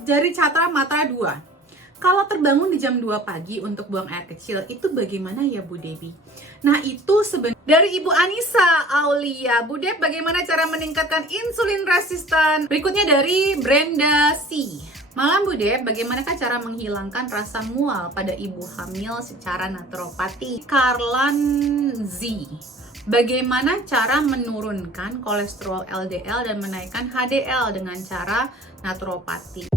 Dari Catra Matra 2. Kalau terbangun di jam 2 pagi untuk buang air kecil, itu bagaimana ya Bu Debi? Nah itu sebenarnya dari Ibu Anissa Aulia. Bu Deb, bagaimana cara meningkatkan insulin resistan? Berikutnya dari Brenda C. Malam Bu Deb, bagaimanakah cara menghilangkan rasa mual pada ibu hamil secara naturopati? Karlan Z. Bagaimana cara menurunkan kolesterol LDL dan menaikkan HDL dengan cara naturopati?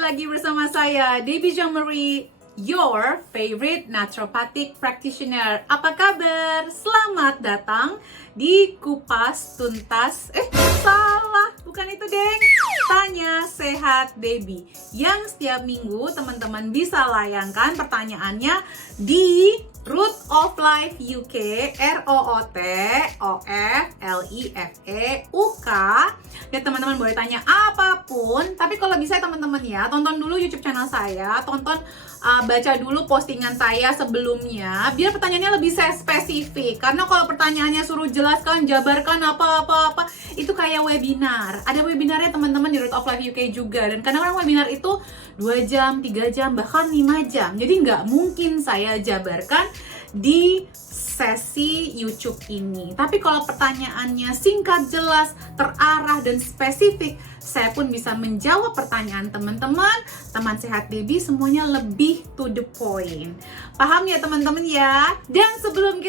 Lagi bersama saya Debbie Jean Marie, your favorite naturopathic practitioner. Apa kabar? Selamat datang di Kupas Tuntas. Salah, bukan itu deng. Tanya Sehat Debbie, yang setiap minggu teman-teman bisa layangkan pertanyaannya di Root of Life UK, ROOTOFLIFEUK. Dan teman-teman boleh tanya apapun, tapi kalau bisa teman-teman ya, tonton dulu YouTube channel saya, baca dulu postingan saya sebelumnya, biar pertanyaannya lebih spesifik. Karena kalau pertanyaannya suruh jelaskan, jabarkan apa-apa, itu kayak webinar. Ada webinarnya teman-teman di Root of Life UK juga, dan kadang-kadang webinar itu 2 jam, 3 jam, bahkan 5 jam. Jadi nggak mungkin saya jabarkan di sesi YouTube ini. Tapi kalau pertanyaannya singkat, jelas, terarah, dan spesifik, saya pun bisa menjawab pertanyaan teman-teman. Teman Sehat Debbie semuanya lebih to the point. Paham ya teman-teman ya? Dan sebelum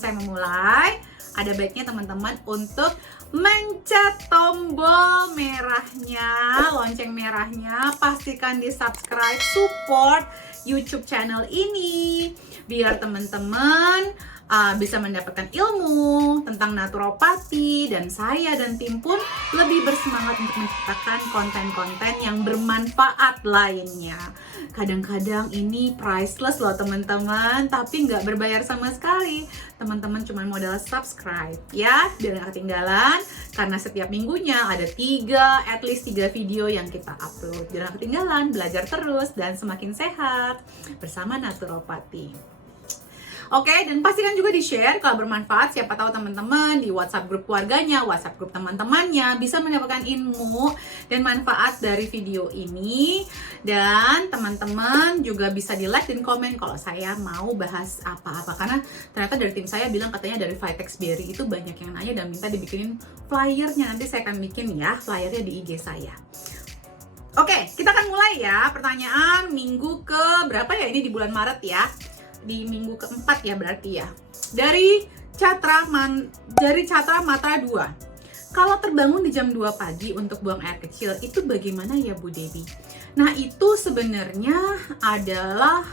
saya memulai, ada baiknya teman-teman untuk mencet tombol merahnya, lonceng merahnya, pastikan di subscribe, support YouTube channel ini biar teman-teman bisa mendapatkan ilmu tentang naturopati, dan saya dan tim pun lebih bersemangat untuk menciptakan konten-konten yang bermanfaat lainnya. Kadang-kadang ini priceless loh teman-teman, tapi nggak berbayar sama sekali. Teman-teman cuma modal subscribe ya, biar nggak ketinggalan, karena setiap minggunya ada at least 3 video yang kita upload. Biar nggak ketinggalan, belajar terus dan semakin sehat bersama naturopati. Oke, dan pastikan juga di-share kalau bermanfaat. Siapa tahu teman-teman di WhatsApp grup keluarganya, WhatsApp grup teman-temannya bisa mendapatkan ilmu dan manfaat dari video ini. Dan teman-teman juga bisa di-like dan komen kalau saya mau bahas apa-apa. Karena ternyata dari tim saya bilang katanya dari Vitex Berry itu banyak yang nanya dan minta dibikinin flyernya. Nanti saya akan bikin ya flyernya di IG saya. Oke, kita akan mulai ya. Pertanyaan minggu ke berapa ya? Ini di bulan Maret ya. Di minggu keempat ya berarti ya. Dari Catra Matra 2. Kalau terbangun di jam 2 pagi untuk buang air kecil, itu bagaimana ya Bu Debbie? Nah itu sebenarnya adalah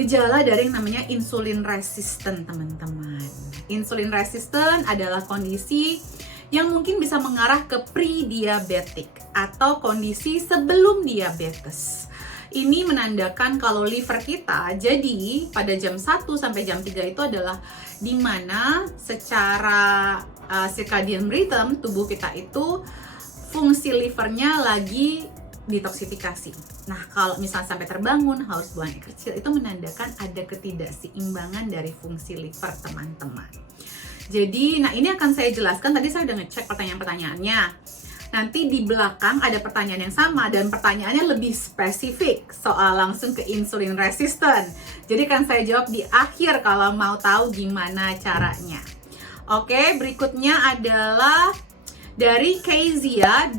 gejala dari yang namanya insulin resistant teman-teman. Insulin resistant adalah kondisi yang mungkin bisa mengarah ke pre-diabetic atau kondisi sebelum diabetes. Ini menandakan kalau liver kita, jadi pada jam 1 sampai jam 3 itu adalah dimana secara circadian rhythm tubuh kita itu fungsi livernya lagi detoksifikasi. Nah kalau misalnya sampai terbangun haus buang air kecil, itu menandakan ada ketidakseimbangan dari fungsi liver teman-teman. Jadi nah ini akan saya jelaskan, tadi saya udah ngecek pertanyaan-pertanyaannya. Nanti di belakang ada pertanyaan yang sama dan pertanyaannya lebih spesifik soal langsung ke insulin resistant. Jadi akan saya jawab di akhir kalau mau tahu gimana caranya. Oke, berikutnya adalah dari Kezia.purple.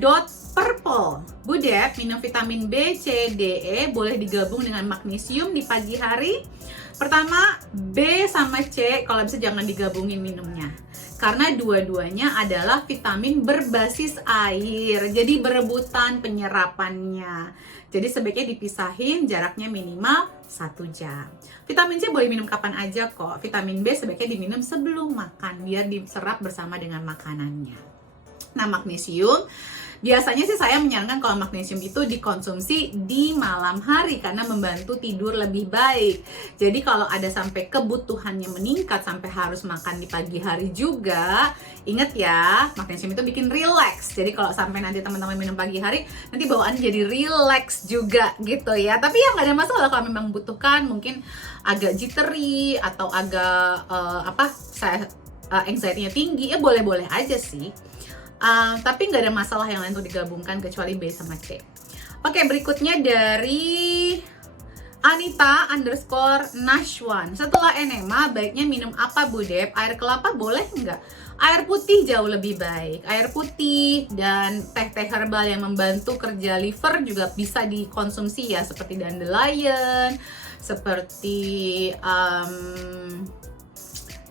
Bu Deb, minum vitamin B, C, D, E boleh digabung dengan magnesium di pagi hari? Pertama, B sama C kalau bisa jangan digabungin minumnya. Karena dua-duanya adalah vitamin berbasis air, jadi berebutan penyerapannya. Jadi sebaiknya dipisahin, jaraknya minimal 1 jam. Vitamin C boleh minum kapan aja kok. Vitamin B sebaiknya diminum sebelum makan, biar diserap bersama dengan makanannya. Nah, magnesium biasanya sih saya menyarankan kalau magnesium itu dikonsumsi di malam hari karena membantu tidur lebih baik. Jadi kalau ada sampai kebutuhannya meningkat sampai harus makan di pagi hari juga, ingat ya, magnesium itu bikin relax. Jadi kalau sampai nanti teman-teman minum pagi hari, nanti bawaannya jadi relax juga gitu ya. Tapi ya nggak ada masalah kalau memang membutuhkan, mungkin agak jittery atau agak anxiety-nya tinggi, ya boleh-boleh aja sih. Tapi nggak ada masalah yang lain untuk digabungkan kecuali B sama C. Oke, berikutnya dari Anita_Nashwan. Setelah enema, baiknya minum apa Bu Dep? Air kelapa boleh nggak? Air putih jauh lebih baik. Air putih dan teh-teh herbal yang membantu kerja liver juga bisa dikonsumsi ya, seperti dandelion, seperti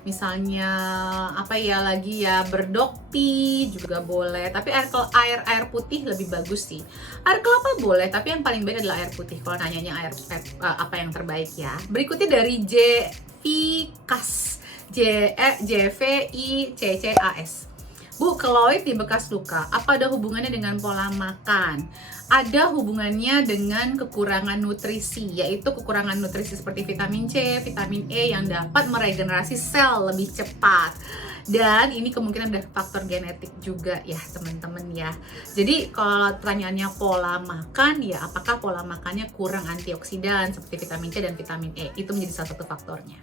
misalnya berdokpi juga boleh, tapi air putih lebih bagus sih. Air kelapa boleh, tapi yang paling baik adalah air putih kalau nanyanya air apa yang terbaik ya. Berikutnya dari JVICCAS. Bu, keloid di bekas luka, apa ada hubungannya dengan pola makan? Ada hubungannya dengan kekurangan nutrisi, yaitu kekurangan nutrisi seperti vitamin C, vitamin E yang dapat meregenerasi sel lebih cepat. Dan ini kemungkinan ada faktor genetik juga ya teman-teman ya. Jadi kalau pertanyaannya pola makan, ya apakah pola makannya kurang antioksidan seperti vitamin C dan vitamin E? Itu menjadi salah satu faktornya.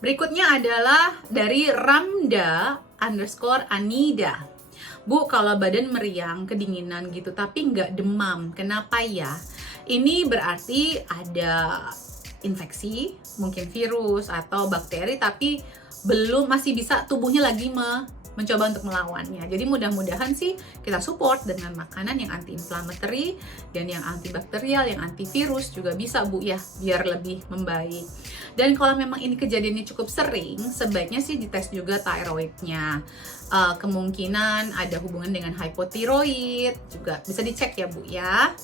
Berikutnya adalah dari Ramda_Anida. Bu, kalau badan meriang, kedinginan gitu, tapi nggak demam, kenapa ya? Ini berarti ada infeksi, mungkin virus atau bakteri, tapi masih bisa tubuhnya lagi mencoba untuk melawannya. Jadi mudah-mudahan sih kita support dengan makanan yang anti-inflammatory dan yang antibakterial, yang antivirus juga bisa Bu ya, biar lebih membaik. Dan kalau memang ini kejadiannya cukup sering, sebaiknya sih dites juga thyroidnya. Kemungkinan ada hubungan dengan hypothyroid juga bisa dicek ya Bu ya.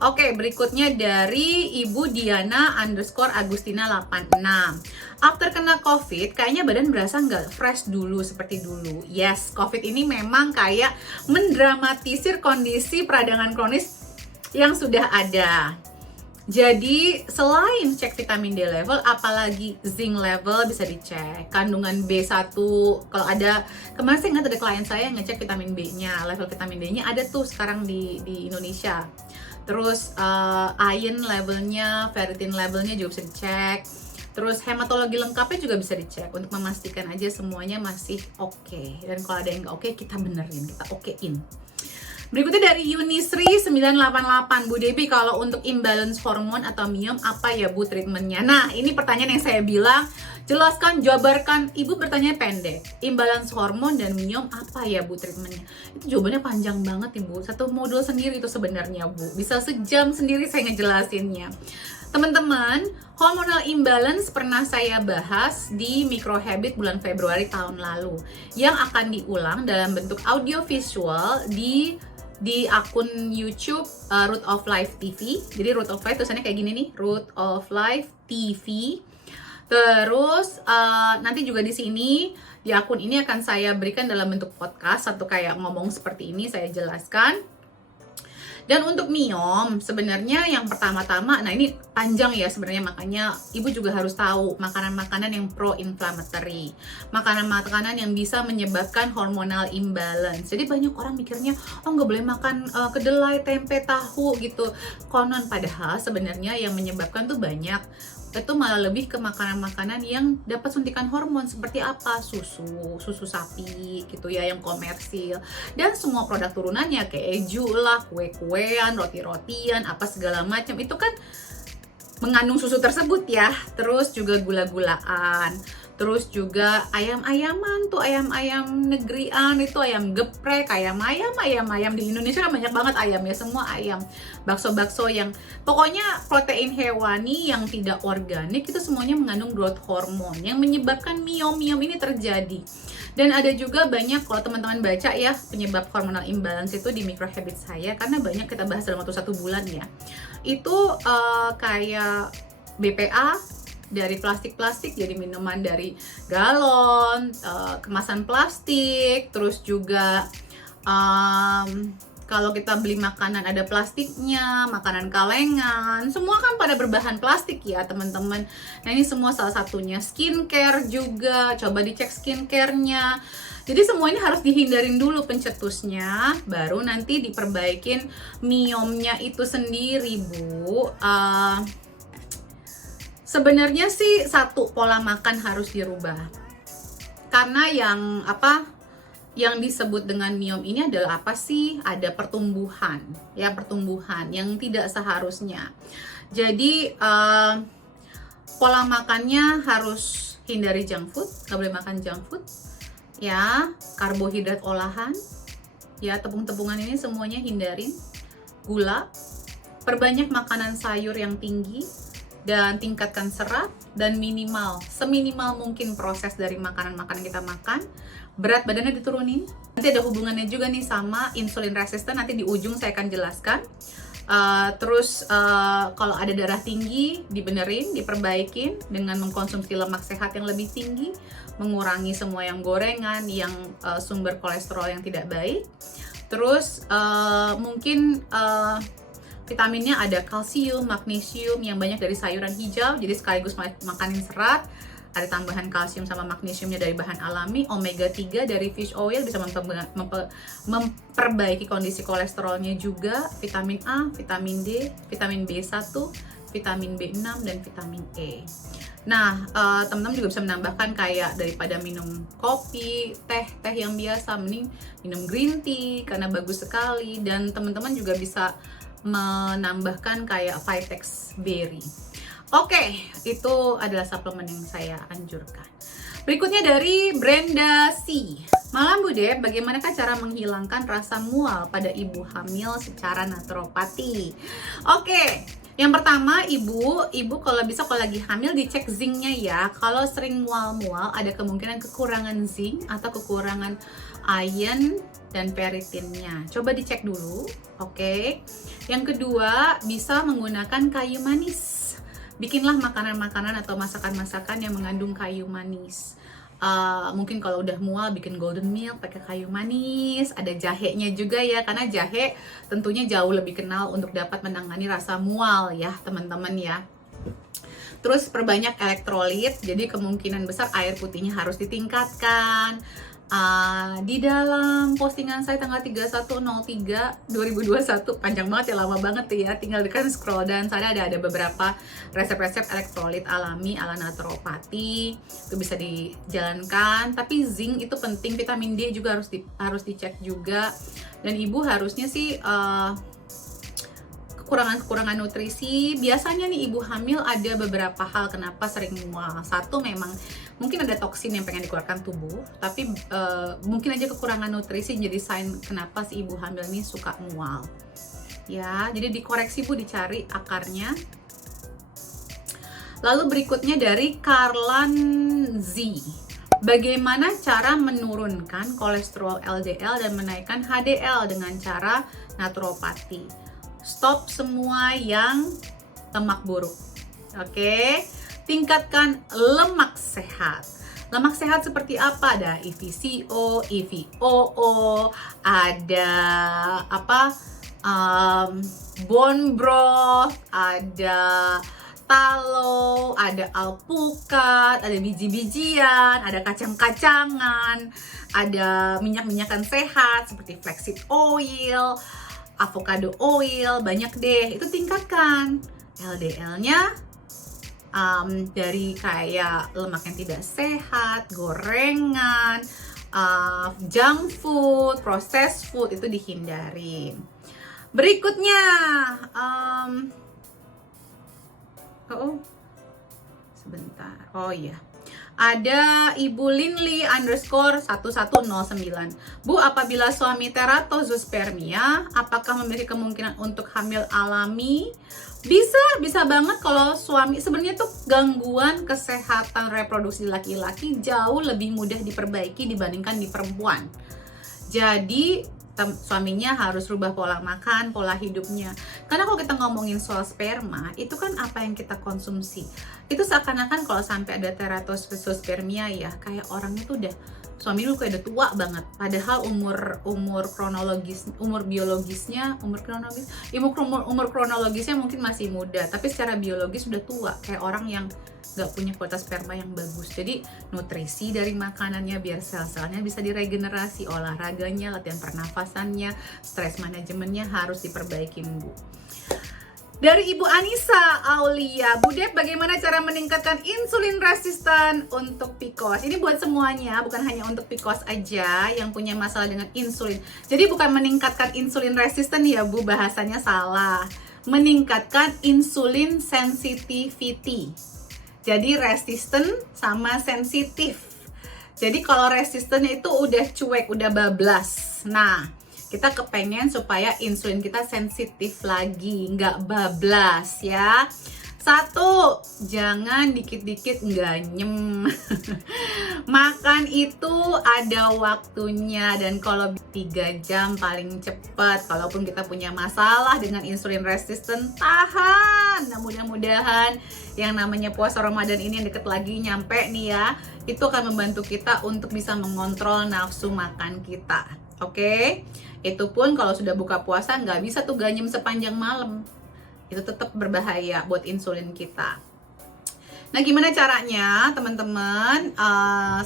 Oke, berikutnya dari Ibu Diana_Agustina86. After kena COVID, kayaknya badan berasa nggak fresh dulu seperti dulu. Yes, COVID ini memang kayak mendramatisir kondisi peradangan kronis yang sudah ada. Jadi selain cek vitamin D level, apalagi zinc level bisa dicek. Kandungan B1, kalau ada, kemarin saya ingat ada klien saya yang ngecek vitamin B-nya, level vitamin D-nya ada tuh sekarang di Indonesia. Terus iron levelnya, ferritin levelnya juga bisa dicek. Terus hematologi lengkapnya juga bisa dicek untuk memastikan aja semuanya masih oke. Dan kalau ada yang nggak oke, kita benerin, kita okein. Berikutnya dari Yunisri988. Bu Debbie, kalau untuk imbalance hormon atau miom, apa ya Bu treatmentnya? Nah, ini pertanyaan yang saya bilang, jelaskan, jabarkan. Ibu bertanya pendek, imbalance hormon dan miom, apa ya Bu treatmentnya? Itu jawabannya panjang banget Ibu, satu modul sendiri itu sebenarnya Bu. Bisa sejam sendiri saya ngejelasinnya. Teman-teman, hormonal imbalance pernah saya bahas di Micro Habit bulan Februari tahun lalu, yang akan diulang dalam bentuk audio visual di akun YouTube Root of Life TV. Jadi Root of Life tulisannya kayak gini nih, Root of Life TV. Terus nanti juga di sini di akun ini akan saya berikan dalam bentuk podcast atau kayak ngomong seperti ini, saya jelaskan. Dan untuk miom, sebenarnya yang pertama-tama, nah ini panjang ya sebenarnya, makanya ibu juga harus tahu makanan-makanan yang pro-inflammatory, makanan-makanan yang bisa menyebabkan hormonal imbalance. Jadi banyak orang mikirnya, oh nggak boleh makan kedelai, tempe, tahu gitu. Konon padahal sebenarnya yang menyebabkan tuh banyak. Itu malah lebih ke makanan-makanan yang dapat suntikan hormon seperti apa, susu sapi gitu ya, yang komersil, dan semua produk turunannya, keju lah, kue-kuean, roti-rotian, apa segala macam itu kan mengandung susu tersebut ya. Terus juga gula-gulaan, terus juga ayam-ayaman tuh, ayam-ayam negerian itu, ayam geprek, ayam di Indonesia kan banyak banget ayam ya, semua ayam, bakso-bakso yang pokoknya protein hewani yang tidak organik itu semuanya mengandung growth hormone yang menyebabkan miom ini terjadi. Dan ada juga banyak, kalau teman-teman baca ya, penyebab hormonal imbalance itu di Micro Habit saya, karena banyak kita bahas dalam waktu 1 bulan ya. Itu kayak BPA, dari plastik-plastik jadi minuman dari galon, kemasan plastik, terus juga kalau kita beli makanan ada plastiknya, makanan kalengan, semua kan pada berbahan plastik ya teman-teman. Nah ini semua salah satunya. Skincare juga, coba dicek skincare-nya. Jadi semua ini harus dihindarin dulu pencetusnya, baru nanti diperbaikin miomnya itu sendiri, Bu. Sebenarnya sih satu, pola makan harus dirubah. Karena yang disebut dengan miom ini adalah apa sih? Ada pertumbuhan, ya pertumbuhan yang tidak seharusnya. Jadi pola makannya harus hindari junk food, nggak boleh makan junk food, ya karbohidrat olahan, ya tepung-tepungan ini semuanya hindarin, gula, perbanyak makanan sayur yang tinggi, dan tingkatkan serat, dan seminimal mungkin proses dari makanan-makanan kita makan. Berat badannya diturunin. Nanti ada hubungannya juga nih sama insulin resisten, nanti di ujung saya akan jelaskan. Terus kalau ada darah tinggi dibenerin, diperbaikin dengan mengkonsumsi lemak sehat yang lebih tinggi, mengurangi semua yang gorengan, yang sumber kolesterol yang tidak baik. Terus mungkin vitaminnya ada kalsium, magnesium yang banyak dari sayuran hijau, jadi sekaligus makanin serat. Ada tambahan kalsium sama magnesiumnya dari bahan alami, omega 3 dari fish oil bisa memperbaiki kondisi kolesterolnya juga, vitamin A, vitamin D, vitamin B1, vitamin B6, dan vitamin E. Nah, teman-teman juga bisa menambahkan kayak daripada minum kopi, teh yang biasa, mending minum green tea karena bagus sekali, dan teman-teman juga bisa menambahkan kayak Vitex Berry. Oke, itu adalah suplemen yang saya anjurkan. Berikutnya dari Brenda C. Malam Bude, bagaimanakah cara menghilangkan rasa mual pada ibu hamil secara naturopati? Oke, yang pertama ibu kalau bisa kalau lagi hamil dicek zincnya ya. Kalau sering mual-mual ada kemungkinan kekurangan zinc atau kekurangan iron dan peritinnya. Coba dicek dulu, oke. Yang kedua, bisa menggunakan kayu manis. Bikinlah makanan-makanan atau masakan-masakan yang mengandung kayu manis. Mungkin kalau udah mual bikin golden milk pakai kayu manis. Ada jahenya juga ya, karena jahe tentunya jauh lebih kenal untuk dapat menangani rasa mual ya teman-teman ya. Terus perbanyak elektrolit, jadi kemungkinan besar air putihnya harus ditingkatkan. Di dalam postingan saya tanggal 31/03/2021, panjang banget ya, lama banget ya, tinggal kan scroll dan sana ada beberapa resep-resep elektrolit alami ala naturopati, itu bisa dijalankan. Tapi zinc itu penting, vitamin D juga harus dicek juga, dan ibu harusnya sih kekurangan nutrisi. Biasanya nih ibu hamil ada beberapa hal kenapa sering mual. Satu, memang mungkin ada toksin yang pengen dikeluarkan tubuh, tapi mungkin aja kekurangan nutrisi jadi sign kenapa si ibu hamil ini suka mual. Ya, jadi dikoreksi Bu, dicari akarnya. Lalu berikutnya dari Karlan Z. Bagaimana cara menurunkan kolesterol LDL dan menaikkan HDL dengan cara naturopati? Stop semua yang lemak buruk. Oke. Tingkatkan lemak sehat. Lemak sehat seperti apa? Ada EVCO, EVOO, ada bone broth, ada talo, ada alpukat, ada biji-bijian, ada kacang-kacangan, ada minyak-minyakan sehat seperti flaxseed oil, avocado oil, banyak deh. Itu tingkatkan LDL-nya dari kayak lemak yang tidak sehat, gorengan, junk food, processed food itu dihindari. Berikutnya, sebentar. Oh iya. Ada Ibu Linli _1109. Bu, apabila suami teratozospermia, apakah memiliki kemungkinan untuk hamil alami? Bisa banget kalau suami. Sebenarnya tuh gangguan kesehatan reproduksi laki-laki jauh lebih mudah diperbaiki dibandingkan di perempuan. Jadi suaminya harus rubah pola makan, pola hidupnya. Karena kalau kita ngomongin soal sperma, itu kan apa yang kita konsumsi. Itu seakan-akan kalau sampai ada teratospermia ya, kayak orangnya tuh udah, suami lu kayak udah tua banget. Padahal umur kronologisnya mungkin masih muda, tapi secara biologis udah tua, kayak orang yang nggak punya kualitas sperma yang bagus. Jadi nutrisi dari makanannya biar sel-selnya bisa diregenerasi, olahraganya, latihan pernafasannya, stres manajemennya harus diperbaikin, Bu. Dari Ibu Anissa Aulia, Bu Dep, bagaimana cara meningkatkan insulin resistan untuk PCOS? Ini buat semuanya, bukan hanya untuk PCOS aja yang punya masalah dengan insulin. Jadi bukan meningkatkan insulin resistan ya, Bu, bahasanya salah. Meningkatkan insulin sensitivity. Jadi resisten sama sensitif. Jadi kalau resisten itu udah cuek, udah bablas. Nah, kita kepengen supaya insulin kita sensitif lagi, nggak bablas ya. 1, jangan dikit-dikit ganyem. Makan itu ada waktunya, dan kalau 3 jam paling cepat. Kalaupun kita punya masalah dengan insulin resisten, tahan. Nah, mudah-mudahan yang namanya puasa Ramadan ini yang deket lagi nyampe nih ya, itu akan membantu kita untuk bisa mengontrol nafsu makan kita. Oke? Itu pun kalau sudah buka puasa nggak bisa tuh ganyem sepanjang malam. Itu tetap berbahaya buat insulin kita. Nah, gimana caranya, teman-teman? 1,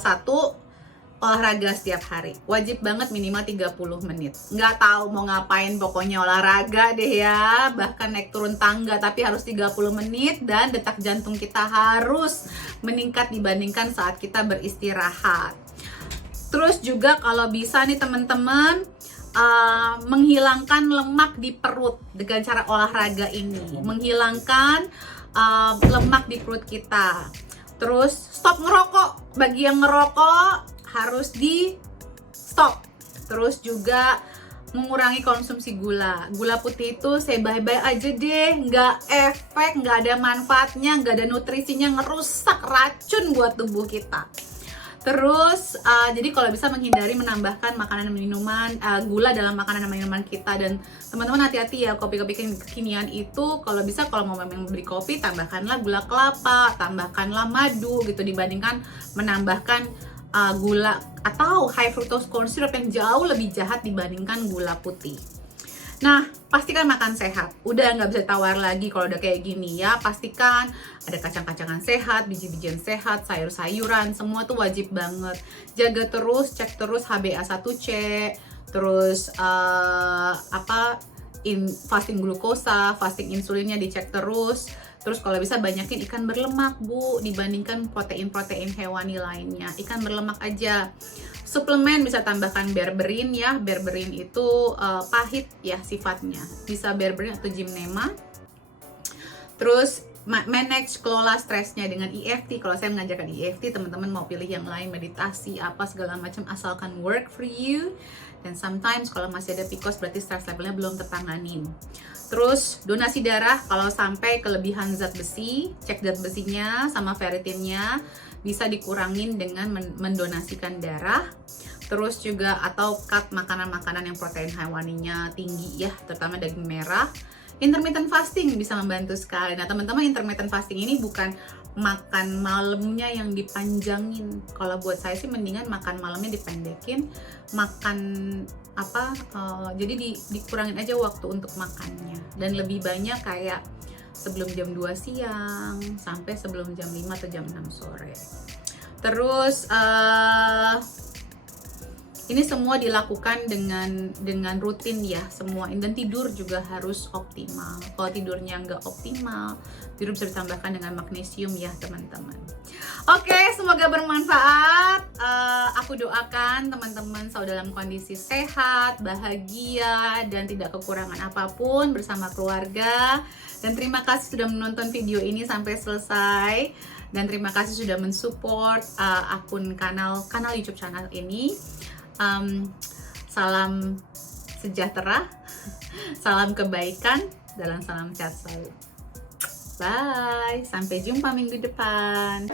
olahraga setiap hari. Wajib banget minimal 30 menit. Nggak tahu mau ngapain, pokoknya olahraga deh ya. Bahkan naik turun tangga, tapi harus 30 menit. Dan detak jantung kita harus meningkat dibandingkan saat kita beristirahat. Terus juga kalau bisa nih teman-teman, menghilangkan lemak di perut dengan cara olahraga ini, menghilangkan lemak di perut kita. Terus stop ngerokok, bagi yang ngerokok harus di stop. Terus juga mengurangi konsumsi gula putih itu say bye-bye aja deh, nggak efek, nggak ada manfaatnya, nggak ada nutrisinya, ngerusak, racun buat tubuh kita. Terus, jadi kalau bisa menghindari menambahkan makanan dan minuman, gula dalam makanan dan minuman kita. Dan teman-teman hati-hati ya, kopi-kopi kekinian itu kalau bisa, kalau mau memang beli kopi, tambahkanlah gula kelapa, tambahkanlah madu gitu, dibandingkan menambahkan gula atau high fructose corn syrup yang jauh lebih jahat dibandingkan gula putih. Nah, pastikan makan sehat. Udah nggak bisa tawar lagi kalau udah kayak gini ya. Pastikan ada kacang-kacangan sehat, biji-bijian sehat, sayur-sayuran, semua tuh wajib banget. Jaga terus, cek terus HbA1c, terus fasting glukosa, fasting insulinnya dicek terus. Terus kalau bisa banyakin ikan berlemak, Bu, dibandingkan protein-protein hewani lainnya. Ikan berlemak aja. Suplemen bisa tambahkan berberin ya. Berberin itu pahit ya sifatnya. Bisa berberin atau gymnema. Terus manage, kelola stresnya dengan EFT. Kalau saya mengajarkan EFT, teman-teman mau pilih yang lain, meditasi, apa segala macam, asalkan work for you. Dan sometimes kalau masih ada PCOS berarti stress levelnya belum tertanganin. Terus donasi darah, kalau sampai kelebihan zat besi, cek zat besinya sama ferritinnya, bisa dikurangin dengan mendonasikan darah. Terus juga atau cut makanan-makanan yang protein hewaninya tinggi ya, terutama daging merah. Intermittent fasting bisa membantu sekali. Nah, teman-teman, intermittent fasting ini bukan makan malamnya yang dipanjangin. Kalau buat saya sih mendingan makan malamnya dipendekin, jadi dikurangin aja waktu untuk makannya, dan lebih banyak kayak sebelum jam 2 siang sampai sebelum jam 5 atau jam 6 sore. Terus ini semua dilakukan dengan rutin ya semua, dan tidur juga harus optimal. Kalau tidurnya nggak optimal, tidur bisa ditambahkan dengan magnesium ya teman-teman. Oke, semoga bermanfaat. Aku doakan teman-teman selalu dalam kondisi sehat, bahagia, dan tidak kekurangan apapun bersama keluarga. Dan terima kasih sudah menonton video ini sampai selesai. Dan terima kasih sudah mensupport akun kanal YouTube channel ini. Salam sejahtera, salam kebaikan, dan salam sehat selalu. Bye, sampai jumpa minggu depan.